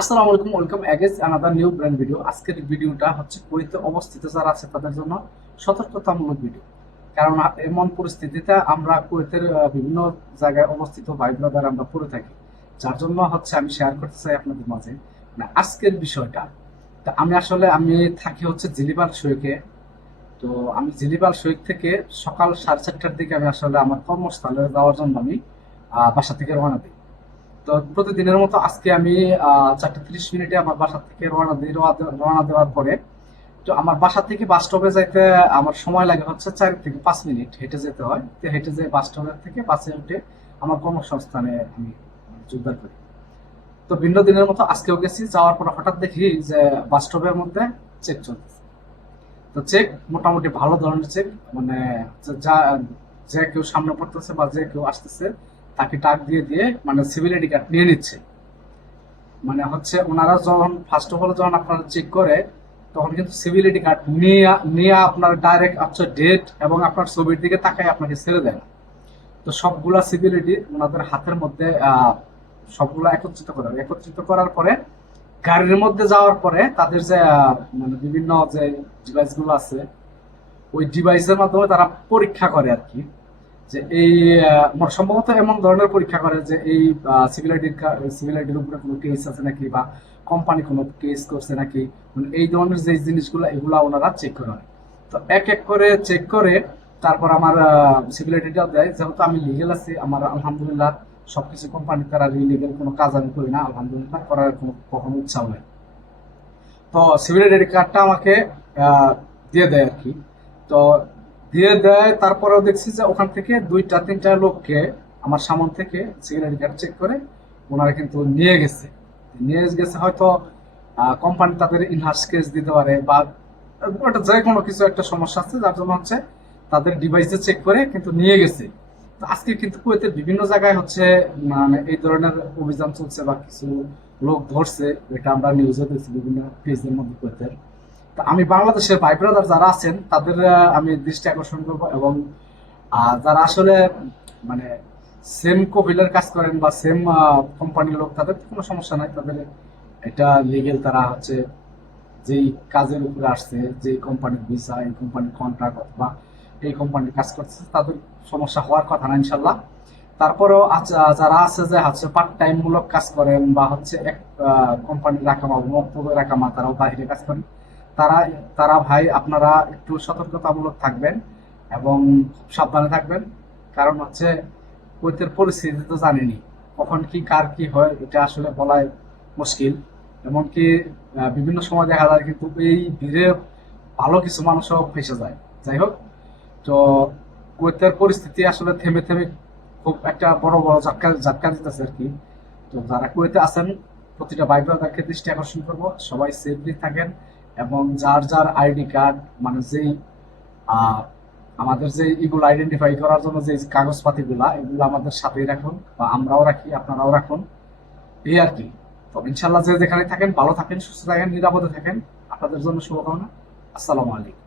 আসসালামু আলাইকুম, welcome again another new brand video. আজকের ভিডিওটা হচ্ছে কুয়েতে অবস্থিত যারা আছে তাদের জন্য সতর্কতামূলক ভিডিও। কারণ এমন পরিস্থিতিতে আমরা কুয়েতের বিভিন্ন জায়গায় অবস্থিত ভাই ব্রাদার আমরা পড়ে থাকি, যার জন্য হচ্ছে আমি শেয়ার করতে চাই আপনাদের মাঝে মানে আজকের বিষয়টা। তা আমি থাকি হচ্ছে জিলিবাল শৈকে। তো আমি জিলিবাল শৈক থেকে সকাল 4:30টার দিকে আমি আসলে আমার কর্মস্থলে যাওয়ার জন্য আমি বাসা থেকে রওনা দিই। তো প্রতিদিনের মতো আজকে আমি 4:30 মিনিটে আমার বাসা থেকে রওনা দিই। রওনা দেওয়ার পরে তো আমার বাসা থেকে বাস স্টপে যাইতে আমার সময় লাগে হচ্ছে 4 থেকে 5 মিনিট হেঁটে যেতে হয়। তো হেঁটে যেয়ে বাস স্টপের থেকে বাসে উঠে আমার কর্মসংস্থানে আমি যোগদান করি। তো ভিন্ন দিনের মতো আজকেও গেছি, যাওয়ার পর হঠাৎ দেখি যে বাস স্টপের মধ্যে চেক চলতেছে। তো চেক মোটামুটি ভালো ধরনের চেক, মানে যা যে কেউ সামনে পড়তেছে বা যে কেউ আসতেছে তাকে টাক দিয়ে দিয়ে মানে সিভিল আইডি কার্ড নিয়ে নিচ্ছে। মানে হচ্ছে ওনারা যখন ফার্স্ট অফ অল যখন আপনারা চেক করে তখন কিন্তু সিভিল আইডি কার্ড নিয়ে নিয়ে আপনার ডাইরেক্ট আপনার ডেট এবং আপনার ছবির দিকে তাকায় আপনাকে ছেড়ে দেয় না। তো সবগুলা সিভিল আইডি ওনাদের হাতের মধ্যে সবগুলা একত্রিত করার পরে গাড়ির মধ্যে যাওয়ার পরে তাদের যে মানে বিভিন্ন যে ডিভাইস গুলো আছে ওই ডিভাইসের মাধ্যমে তারা পরীক্ষা করে আর কি, যে এই সম্ভবত এমন ধরনের পরীক্ষা করে যে এই সিভিল আইডির উপরে কোনো কেস আছে নাকি বা কোম্পানি কোনো কেস করছে নাকি, মানে এই ধরনের যে জিনিসগুলো এগুলা ওনারা চেক করে। তো এক এক করে চেক করে তারপর আমার সিভিল আইডিটা দেয়। যেহেতু আমি লিগেল আছি, আমার আলহামদুলিল্লাহ সবকিছু কোম্পানি তারা ইলিগেল কোনো কাজ আমি করি না, আলহামদুলিল্লাহ করার কোনো কখনো ইচ্ছাও নেই। তো সিভিল আইডি কার্ডটা আমাকে দিয়ে দেয় আর কি। তো দিয়ে দেয়, তারপরেও দেখছি যে ওখান থেকে 2-3টা লোককে আমার সামন থেকে সিভিল আইডি কার্ড চেক করে ওনারা কিন্তু নিয়ে গেছে হয়তো কোম্পানি তাদের ইনহাউস কেস দিতে পারে বা ওটা যে কোনো কিছু একটা সমস্যা আছে যার জন্য হচ্ছে তাদের ডিভাইসে চেক করে কিন্তু নিয়ে গেছে। তো আজকে কিন্তু কুয়েতের বিভিন্ন জায়গায় হচ্ছে মানে এই ধরনের অভিযান চলছে বা কিছু লোক ধরছে, এটা আমরা নিউজে দেখছি বিভিন্ন পেজের মধ্যে কুয়েতের। তা আমি বাংলাদেশের ভাই ব্রাদার যারা আছেন তাদের আমি দৃষ্টি আকর্ষণ করবো, এবং যারা আসলে মানে সেম কোভিলের কাজ করেন বা সেম কোম্পানির লোক তাদের তো কোনো সমস্যা নাই, তাদের এটা লিগেল। তারা হচ্ছে যেই কাজের উপরে আসছে, যেই কোম্পানির ভিসা, এই কোম্পানির কন্ট্রাক্ট অথবা এই কোম্পানির কাজ করছে তাদের সমস্যা হওয়ার কথা না ইনশাল্লাহ। তারপরেও যারা আছে যে হচ্ছে পার্ট টাইম মূলক কাজ করেন বা হচ্ছে এক কোম্পানির রাখামা মক্তব্য রাখামা তারাও বাইরে কাজ করেন, তারা তারা ভাই আপনারা একটু সতর্কতামূলক থাকবেন এবং সাবধানে থাকবেন। কারণ হচ্ছে কুয়েতের পরিস্থিতি তো জানেনি, কখন কি কার কি হয় এটা আসলে বলাই মুশকিল। এমনকি বিভিন্ন সময় দেখা যায় কিন্তু এই ভিড়ে ভালো কিছু মানুষও ফেসে যায়। যাই হোক, তো কুয়েতের পরিস্থিতি আসলে থেমে থেমে খুব একটা বড় বড় ঝটকা ঝটকা দিতেছে আর কি। তো যারা কুয়েতে আছেন প্রতিটা ভাই ব্রাদারকে দৃষ্টি আকর্ষণ করবো, সবাই সেফলি থাকেন এবং যার যার আইডি কার্ড মানে যেই আহ, আমাদের যে এগুলো আইডেন্টিফাই করার জন্য যে কাগজপাতিগুলা এগুলো আমাদের সাথেই রাখুন বা আমরাও রাখি, আপনারাও রাখুন, এই আর কি। তো ইনশাল্লাহ যে যেখানে থাকেন ভালো থাকেন, সুস্থ থাকেন, নিরাপদে থাকেন। আপনাদের জন্য শুভকামনা। আসসালামু আলাইকুম।